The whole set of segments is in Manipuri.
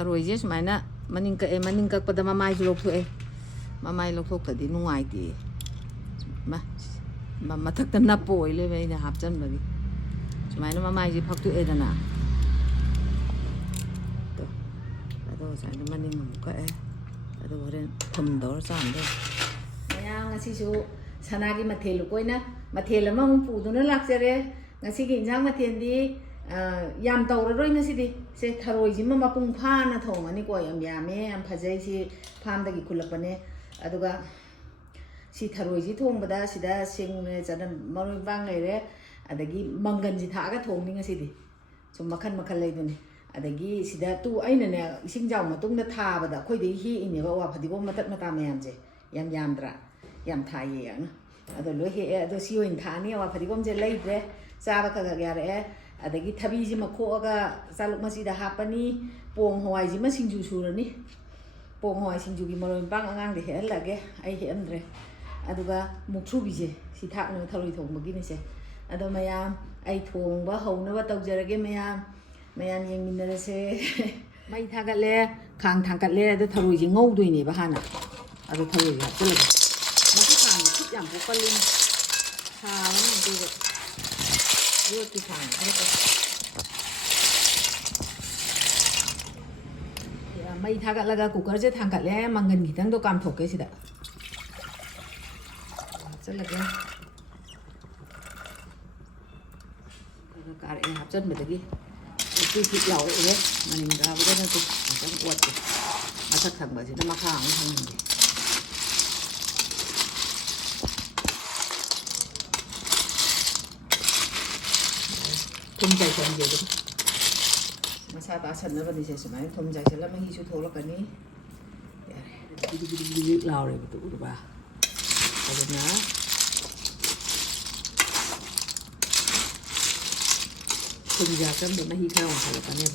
Tharoi sumaina maning pada mamai ju lokthok mamai lokthok tadi nungai ti mathak ta napo ile me ina hapchan bagi sumaina mamai ji phaktu edana to ado saina maning muka ado horen thum dor cham de ya ngasi su sanagi mathel koina mathel ama pu duna lakjare ngasi gi injang mathel di yam tawraroi ngasi di se tharoi ji ma mapung phana thongani ko yam yame am phajai si pham dagi khulapane aduga si tharoi ji thongbada sida singme jana maroi bang leire adagi mangan ji thaga thongni ngasi di sum makhan makhan leiduni adagi sida tu aina ne ising jaw matung da thabada khoi de hi ini ba wa phadigo matat mata mayam je yam yamdra yam thaye yang ado lo he ado si oin thani wa phadigo je leidre chaba ka ga ya re adagi thabi ji makho aga saluk masi da hapani pong hawai ji ma singju surani pong hawai singju gi maroi bang angang de he lage ai he andre aduga muksu bi je si thak no tharoi thong magi ni se ado mayam ai thong ba hauna ba tawjarage mayam yeng minare se mai thagale khang thangkale ado tharoi ji ngau doi ni ba hana ado tharoi ji hapchale maki khang khut yam bo palin ha ni de yo ti khang ya mai thagalaga cooker je thangkale mangan gi tang do kam thoke sida lagi kare hapchan bedagi itu thit law e maning da bu da tu kan uat tu masak thang ba ji da makhang thang ni thum jai chan je du masa ta chan na ba ni se samai thum jai chan la ma hi su tho la ka ni ya di law re tu du ba aduna thongaga kan do mahi kha on thala pane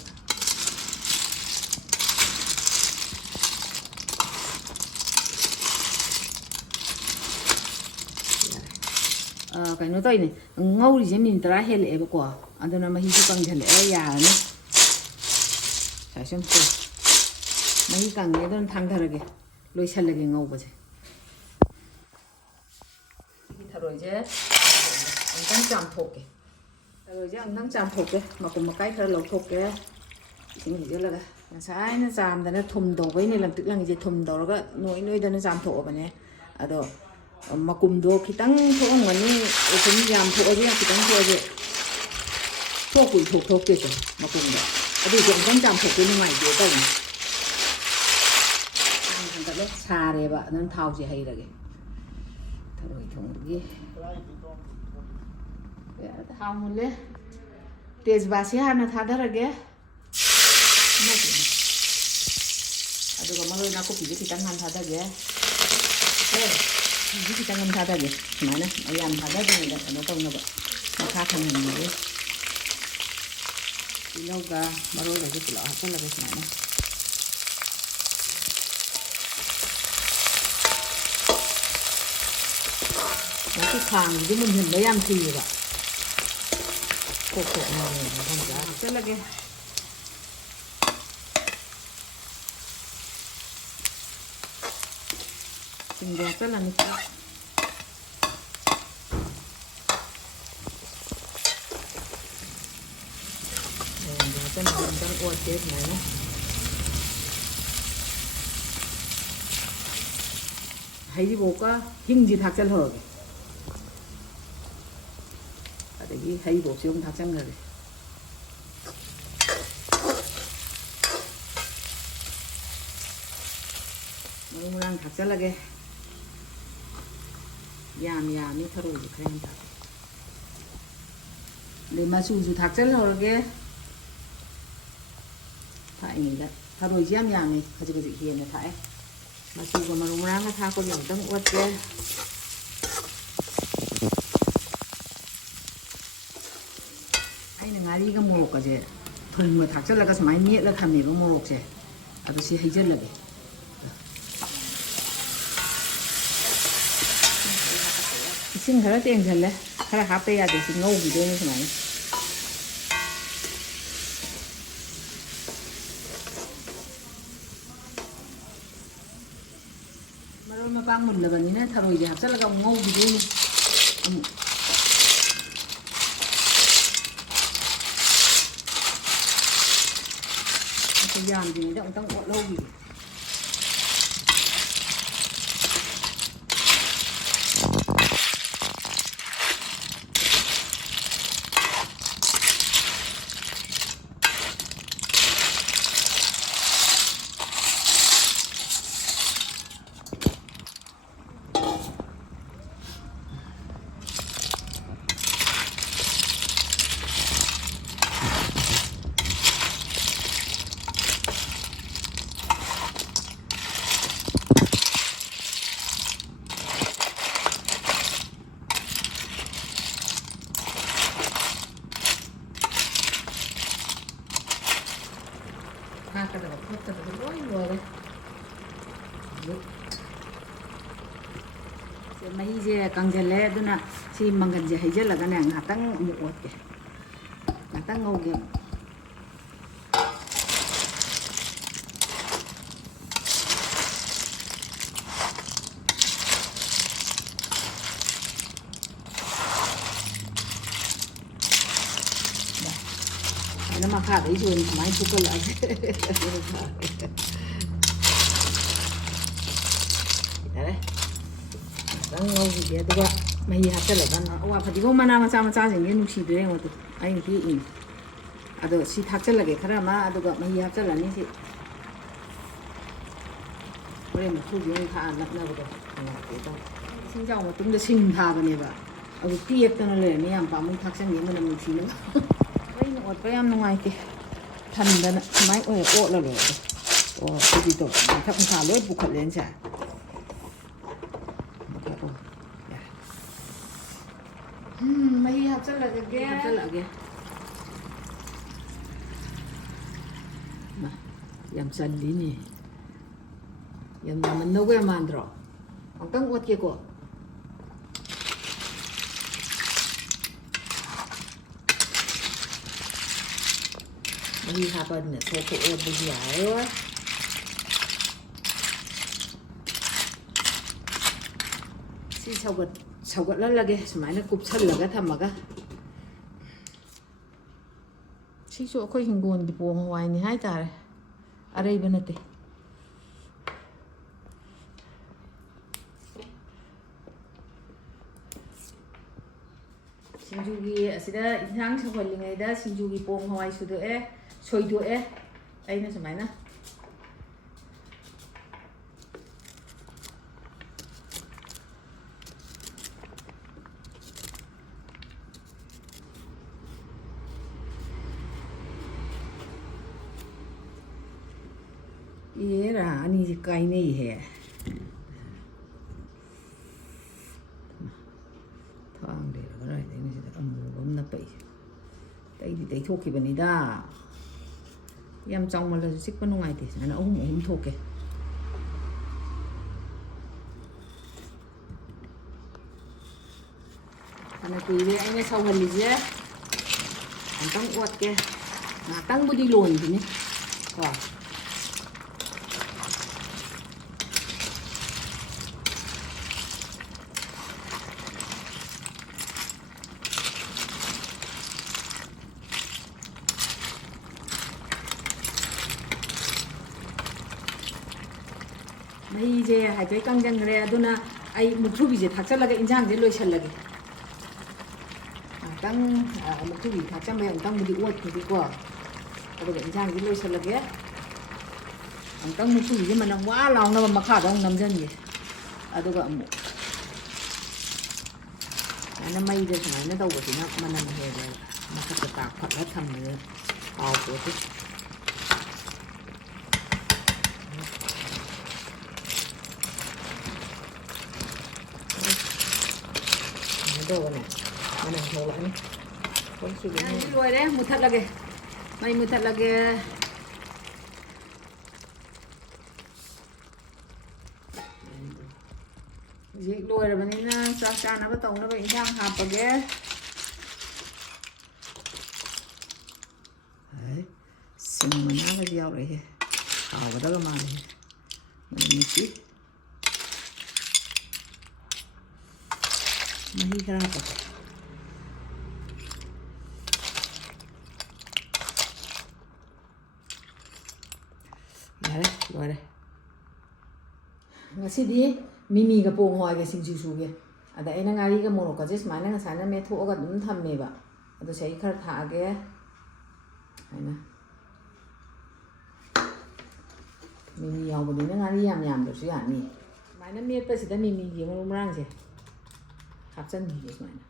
kai no toi ni ngau ri je min tra hel e ba ko aduna mahi su kang thale ya ni sa sem ko mahi kang ne don thang tharage loi chal lage ngau ba je tharoi je ang cham thoke tharoi je ang cham thoke makum makai thar lo thoke sing hi je la ga sai na cham da na thum do bai ni lam tik lang je thum do ga noi da na cham tho ba ne ado makum do khitang tho ngani e thum yam tho je khitang tho je thok ke je makum do ado je ang cham thoke ni mai je ta ni da lo cha re ba nan thau je hai ra ge tharoi thong gi ya thau mule tej basi hana thadarage aduga maroi na ko pi ji kitang han thadage ji kitang han thadage mana ayam thadage ni da no tong na ba makha thang ni iloga maroi la ji pula ha la ga mana cái khang thì mình nhìn thấy ăn thì vậy cột này không giá rất là cái tình đẹp rất là nít cái này mình đang qua chết này nhé hay gì bộ có hình gì thạc chân hở cái hay bộ siêu thạc chân rồi nó đang thạc chân là cái yam ấy thôi rồi cái anh thạc để mà su thạc chân rồi cái thải này đấy thà rồi yam này cái gì hiền là thải mà su còn mà nó đang thà con nhỏ đang uất cái ngari ga morok ka je phun ma thak chala ka samai net la tham ni ba morok je adu si hai jel lage sing khara teng jale khara ha pe ya de si ngau bi de ni samai Tharoi mapang mullabanina tharoi je hapchalaga ngaubidoini yam gì đó tao ngọt lâu gì cái đó rất là lối rồi đấy mấy giờ càng giờ lẽ đó nè khi mà gần giờ hay giờ là cái này ngã tăng một cái ngã tăng ngầu kìa nó mà khá đấy rồi máy chụp lại đấy đang ngồi gì vậy tôi mày hạt cho lại bạn phải đi công mà sao gì nên nuôi đấy mà tôi anh thì in à đó si thắt cho lại cái khá mà tôi mày hạt cho lại như thế bây giờ thu gì thà nắp nắp rồi xin chào mà chúng ta xin thà cái này vậy ở cái tiệc tao nó lên này bảo mình thắt cho những mình nuôi nữaอดไปยังไงติทันแล้วนะไม้โอ้โอ้แล้วเลยโอ้ดีตัวถ้าคุณขาเลยบุกขัดเลนใช่ไม่อยากจะหลักแกจะหลักแกมายำสันลีนี่ยำมันนกเวมันดรอต้องอดเกี่ยวกับđi hạt bần này thôi phụ em bây giờ ấy xin sau gật lên là cái máy nó cục chân là cái thầm mà cái xin chỗ khơi hình buồn thì buồn hoài này hai ta ở đây bên này 신주기 아시다 인상 저걸링에다 신주기 뽕 하와이 수도에 소이도에 아이면서 많이나 얘라 아니지 까이네 해 đấy thuộc cái vấn đề đó em trong mà là xích bên ngoài thì nó không thuộc cái này tùy đi anh ấy sau gần gì chứ anh tăng quạt kia tăng body luồn thì nhé mấy giờ hai cái căng chân rồi đó na ai một chút gì thắt chân là cái injang gì lôi chân là cái căng một chút gì thắt chân mấy ông căng một đi uất thì qua cái injang gì lôi chân là cái ông căng một chút gì mà nó quá lòng nó mà khát ông nằm chân gì đó gọi một nó mấy giờ này nó đâu có gì nó mà nằm hè rồi mà cái tạc phật hết thầm nữa của cái đồ này mà nằm hồ lại con suy nghĩ rồi đấy một thật là kìa mày một thật là kìa gì đuôi rồi mình sao cha nó bắt tông nó bị đang hạp vào kìa đấy xin mà nó cái dao rồi kìa vào đó mà mình chít Mahi khara happa. Yare, loire. Ngasidi mimi ga pong hoi ga singju su ge. Ada aina ngari ga morok ka je smaina ngasana me thoga dum thamme ba. Ado sei khara tha ge. Aina. Mimi yaw ba ni ngari yam yam do su ya ni. Smaina me pa sida mimi ge mo mrang je. Hapsan ni ge smaina.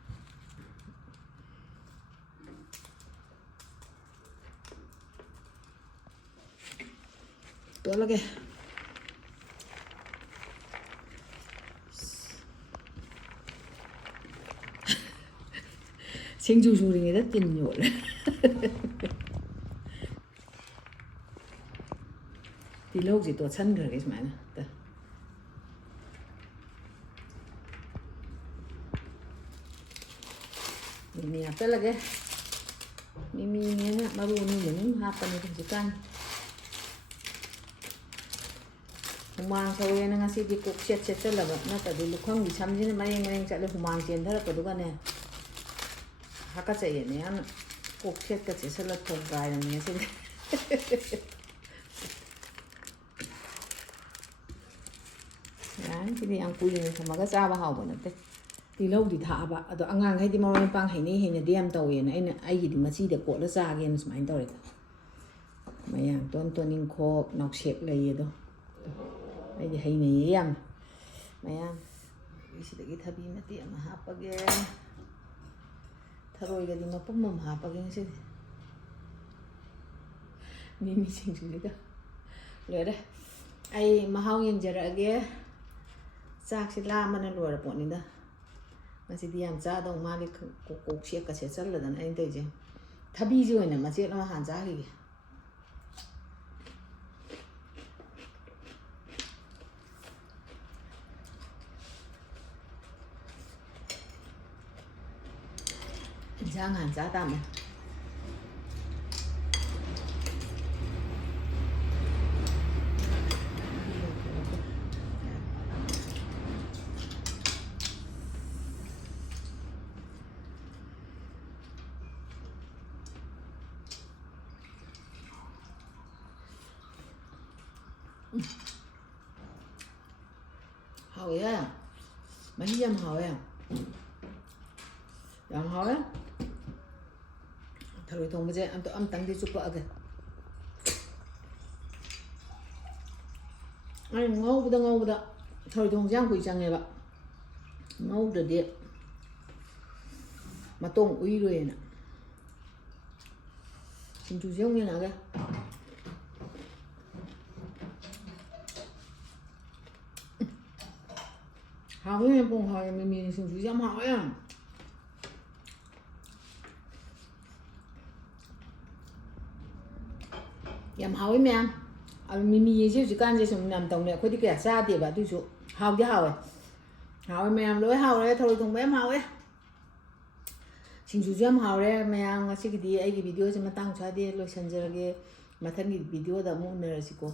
Đó là cái sinh du thì người rất tiền nhộn thì lâu chỉ tuột sân rồi cái máy này mimi apa lagi mimi ini baru ini apa nih tunjukkan humang sawi na ngasi di cook set la ba na ta du lukhang di samjin mareng chat humang chen thara ko duga ne haka chai ne an cook set ka che sala thon gai na ne se yan ki ni ang kui ne thama ga cha ba haw ba na te ti lo di tha ba ado angang hai di ma pang hai ni he ne diam taw ye na ai gi di ma chi de ko la cha gen smain taw re mayang ton ning kho nok shek le ye do ai di hai ni yam mayang isi de gi thabi ma ti ma ha pa ge Tharoi ga di ma pum ma ha pa ge se mimi sing su ga le de ai ma haw yin jara ge chak si la ma na lo ra po ni da masih diam cha dong ma li ko che ka che chal la dan ai dei je thabi ji oina ma che la han cha gi Giang hàn giá tạm này hậu á mấy dâm hậu á dâm hậu á Tharoi thong baje am to am tang di chupa age ai ngau da Tharoi thong jang hui chang ne ba ngau da de ma tong ui rồi na xin chú giống như nào kìa hào với em cùng hỏi mình xin chú giống hỏi à em hỏi mẹ mình chỉ cần gì xong nằm tổng này có đi kẻ xa thì bà tôi chú hào chứ hào hào mẹ lối hào đấy thôi thùng bé hào ấy xin chú giống hào đấy mẹ ngasi cái đi ai cái video cho mà tăng cho đi lối sân giờ cái mà thân cái video đó muốn nở gì cô